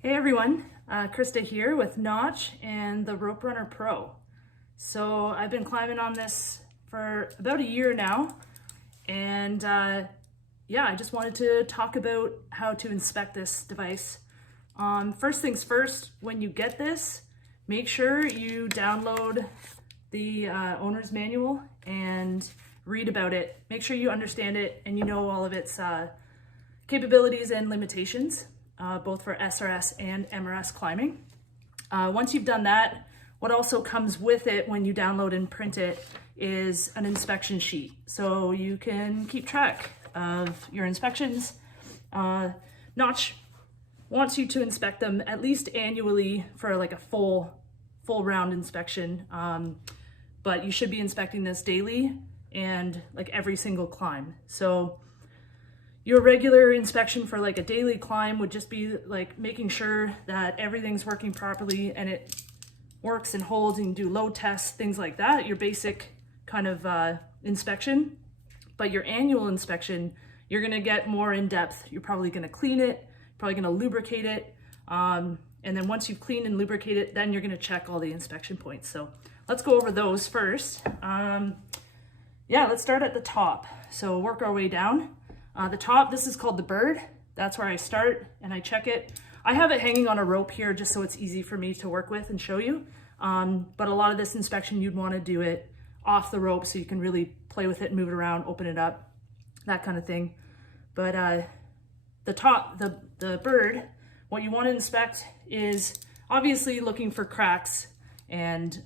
Hey everyone, Krista here with Notch and the Rope Runner Pro. So I've been climbing on this for about a year now, and yeah, I just wanted to talk about how to inspect this device. First things first, when you get this, make sure you download the owner's manual and read about it. Make sure you understand it and you know all of its capabilities and limitations. Both for SRS and MRS climbing. Once you've done that, what also comes with it when you download and print it is an inspection sheet. So you can keep track of your inspections. Notch wants you to inspect them at least annually for like a full round inspection. But you should be inspecting this daily and like every single climb. So your regular inspection for like a daily climb would just be like making sure that everything's working properly and it works and holds, and you do load tests, things like that, your basic kind of inspection. But your annual inspection, you're gonna get more in depth. You're probably gonna clean it, probably gonna lubricate it. And then once you've cleaned and lubricated it, then you're gonna check all the inspection points. So let's go over those first. Yeah, let's start at the top. So work our way down. The top, this is called the bird. That's where I start and I check it. I have it hanging on a rope here just so it's easy for me to work with and show you. But a lot of this inspection, you'd want to do it off the rope so you can really play with it, move it around, open it up, that kind of thing. But the top, the bird, what you want to inspect is obviously looking for cracks and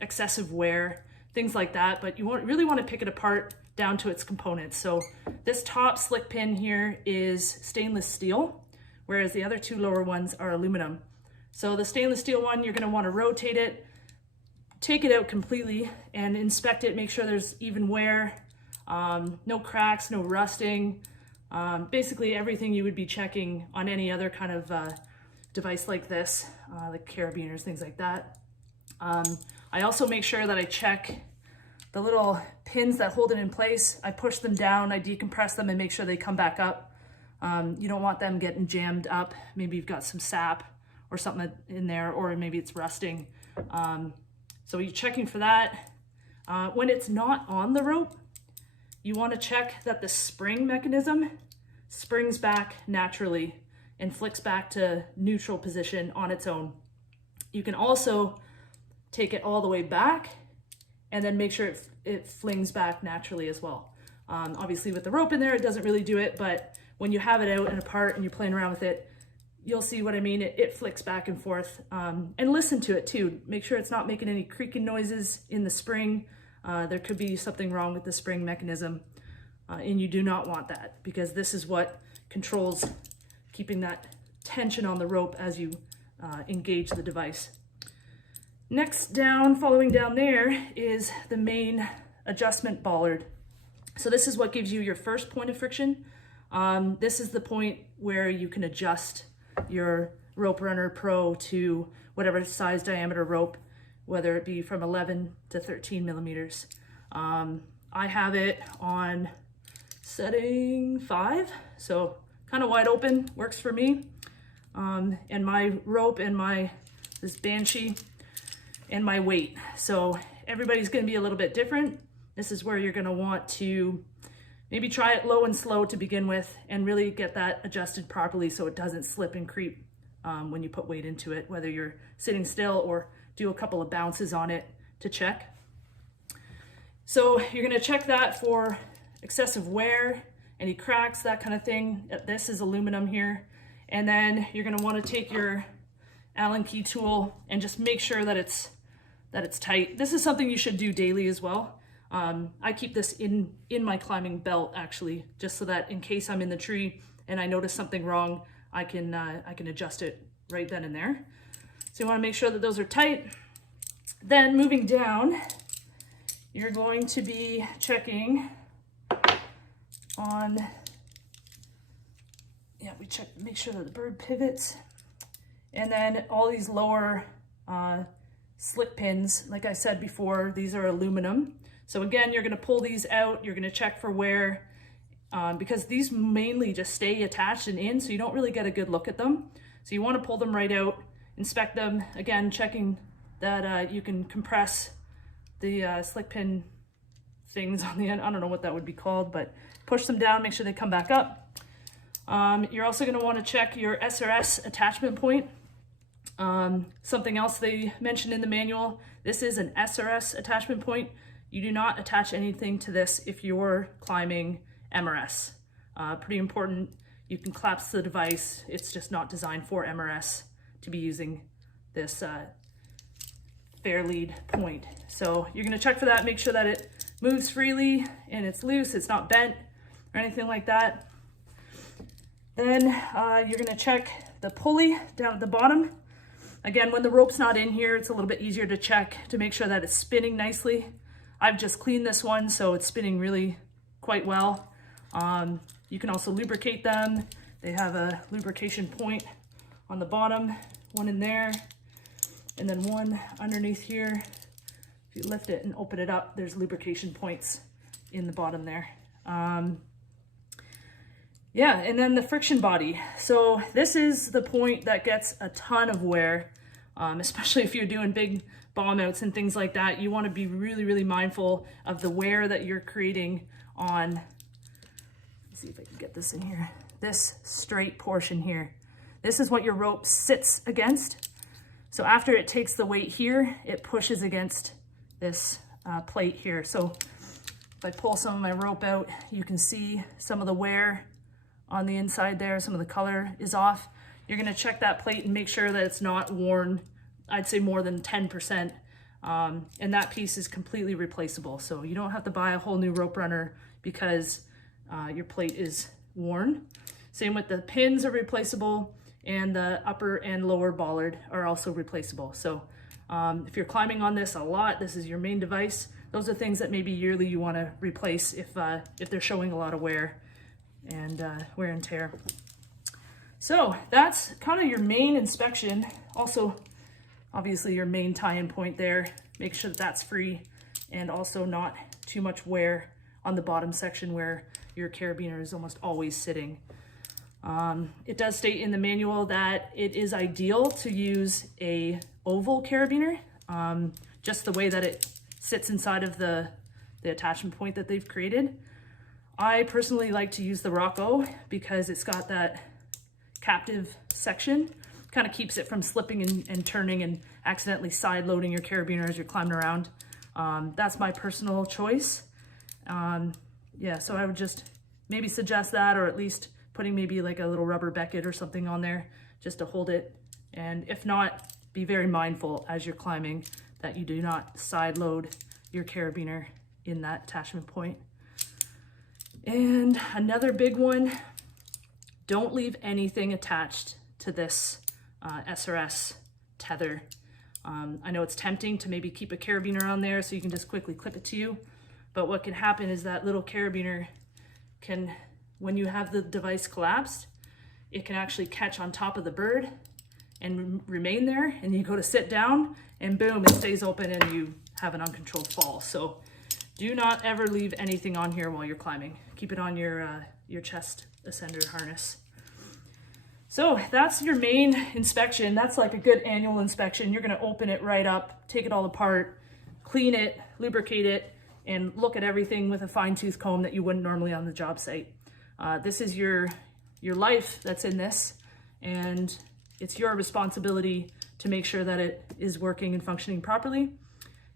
excessive wear, things like that. But you really want to pick it apart down to its components. So this top slick pin here is stainless steel, whereas the other two lower ones are aluminum. So the stainless steel one, you're gonna wanna rotate it, take it out completely and inspect it, make sure there's even wear, no cracks, no rusting, basically everything you would be checking on any other kind of device like this, like carabiners, things like that. I also make sure that I check the little pins that hold it in place. I push them down, I decompress them and make sure they come back up. You don't want them getting jammed up. Maybe you've got some sap or something in there, or maybe it's rusting. So you're checking for that. When it's not on the rope, you want to check that the spring mechanism springs back naturally and flicks back to neutral position on its own. You can also take it all the way back and then make sure it flings back naturally as well. Obviously with the rope in there, it doesn't really do it, but when you have it out and apart and you're playing around with it, you'll see what I mean. It flicks back and forth. And listen to it too. Make sure it's not making any creaking noises in the spring. There could be something wrong with the spring mechanism, and you do not want that, because this is what controls keeping that tension on the rope as you engage the device. Next down, following down there, is the main adjustment bollard. So this is what gives you your first point of friction. This is the point where you can adjust your Rope Runner Pro to whatever size diameter rope, whether it be from 11 to 13 millimeters. I have it on setting 5, so kind of wide open, works for me. And my rope and this Banshee and my weight. So everybody's gonna be a little bit different. This is where you're gonna want to maybe try it low and slow to begin with and really get that adjusted properly so it doesn't slip and creep when you put weight into it, whether you're sitting still or do a couple of bounces on it to check. So you're gonna check that for excessive wear, any cracks, that kind of thing. This is aluminum here. And then you're gonna wanna take your Allen key tool and just make sure that it's tight. This is something you should do daily as well. I keep this in my climbing belt actually, just so that in case I'm in the tree and I notice something wrong, I can adjust it right then and there. So you want to make sure that those are tight. Then moving down, you're going to be checking on, make sure that the bird pivots. And then all these lower slick pins, like I said before, these are aluminum. So again, you're gonna pull these out, you're gonna check for wear, because these mainly just stay attached and in, so you don't really get a good look at them. So you want to pull them right out, inspect them, again, checking that you can compress the slick pin things on the end. I don't know what that would be called, but push them down, make sure they come back up. You're also going to want to check your SRS attachment point. Something else they mentioned in the manual, this is an SRS attachment point. You do not attach anything to this if you're climbing MRS. Pretty important. You can collapse the device. It's just not designed for MRS to be using this fair lead point. So you're going to check for that, make sure that it moves freely and it's loose, it's not bent or anything like that. Then you're going to check the pulley down at the bottom. Again, when the rope's not in here, it's a little bit easier to check to make sure that it's spinning nicely. I've just cleaned this one, so it's spinning really quite well. You can also lubricate them. They have a lubrication point on the bottom, one in there, and then one underneath here. If you lift it and open it up, there's lubrication points in the bottom there. Yeah, and then the friction body. So this is the point that gets a ton of wear, especially if you're doing big bomb outs and things like that. You want to be really, really mindful of the wear that you're creating on, let's see if I can get this in here, this straight portion here. This is what your rope sits against. So after it takes the weight here, it pushes against this plate here. So if I pull some of my rope out, you can see some of the wear on the inside there, some of the color is off. You're gonna check that plate and make sure that it's not worn, I'd say more than 10%. And that piece is completely replaceable. So you don't have to buy a whole new rope runner because your plate is worn. Same with the pins are replaceable, and the upper and lower bollard are also replaceable. So if you're climbing on this a lot, this is your main device, those are things that maybe yearly you wanna replace if they're showing a lot of wear and tear. So that's kind of your main inspection. Also, obviously your main tie-in point there, make sure that that's free and also not too much wear on the bottom section where your carabiner is almost always sitting. It does state in the manual that it is ideal to use a oval carabiner, just the way that it sits inside of the attachment point that they've created. I personally like to use the Rocco because it's got that captive section, kind of keeps it from slipping and turning and accidentally side loading your carabiner as you're climbing around. That's my personal choice. Yeah, so I would just maybe suggest that, or at least putting maybe like a little rubber becket or something on there just to hold it. And if not, be very mindful as you're climbing that you do not side load your carabiner in that attachment point. And another big one, don't leave anything attached to this SRS tether. I know it's tempting to maybe keep a carabiner on there so you can just quickly clip it to you, but what can happen is that little carabiner can, when you have the device collapsed, it can actually catch on top of the bird and remain there, and you go to sit down and boom, it stays open and you have an uncontrolled fall. So do not ever leave anything on here while you're climbing. Keep it on your chest ascender harness. So that's your main inspection. That's like a good annual inspection. You're gonna open it right up, take it all apart, clean it, lubricate it, and look at everything with a fine-tooth comb that you wouldn't normally on the job site. This is your life that's in this, and it's your responsibility to make sure that it is working and functioning properly,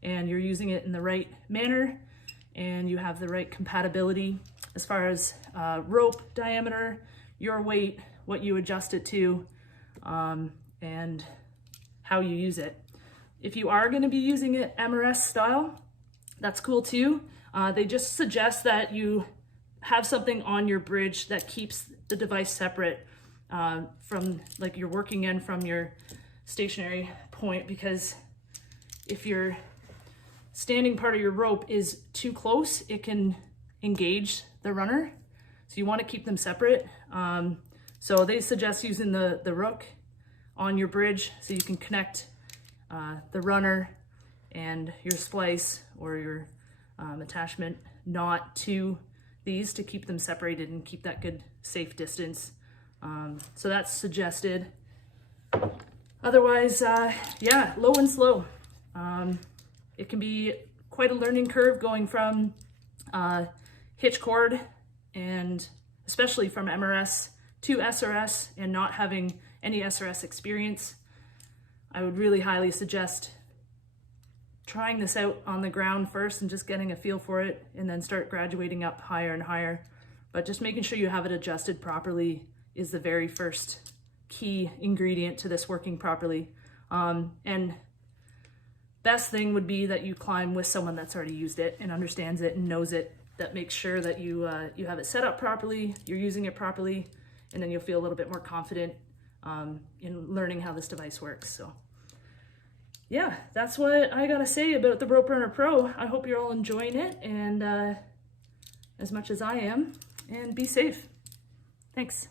and you're using it in the right manner, and you have the right compatibility as far as rope diameter, your weight, what you adjust it to, and how you use it. If you are going to be using it MRS style, that's cool too. They just suggest that you have something on your bridge that keeps the device separate from like your working end from your stationary point, because if your standing part of your rope is too close, it can engage the runner. So you want to keep them separate. So they suggest using the rook on your bridge so you can connect the runner and your splice or your attachment knot to these to keep them separated and keep that good safe distance. So that's suggested. Otherwise, yeah, low and slow. It can be quite a learning curve going from hitch cord, and especially from MRS to SRS and not having any SRS experience. I would really highly suggest trying this out on the ground first and just getting a feel for it, and then start graduating up higher and higher. But just making sure you have it adjusted properly is the very first key ingredient to this working properly. And best thing would be that you climb with someone that's already used it and understands it and knows it, that makes sure that you have it set up properly, you're using it properly, and then you'll feel a little bit more confident in learning how this device works. So yeah, that's what I gotta say about the Rope Runner Pro. I hope you're all enjoying it, and as much as I am, and be safe. Thanks.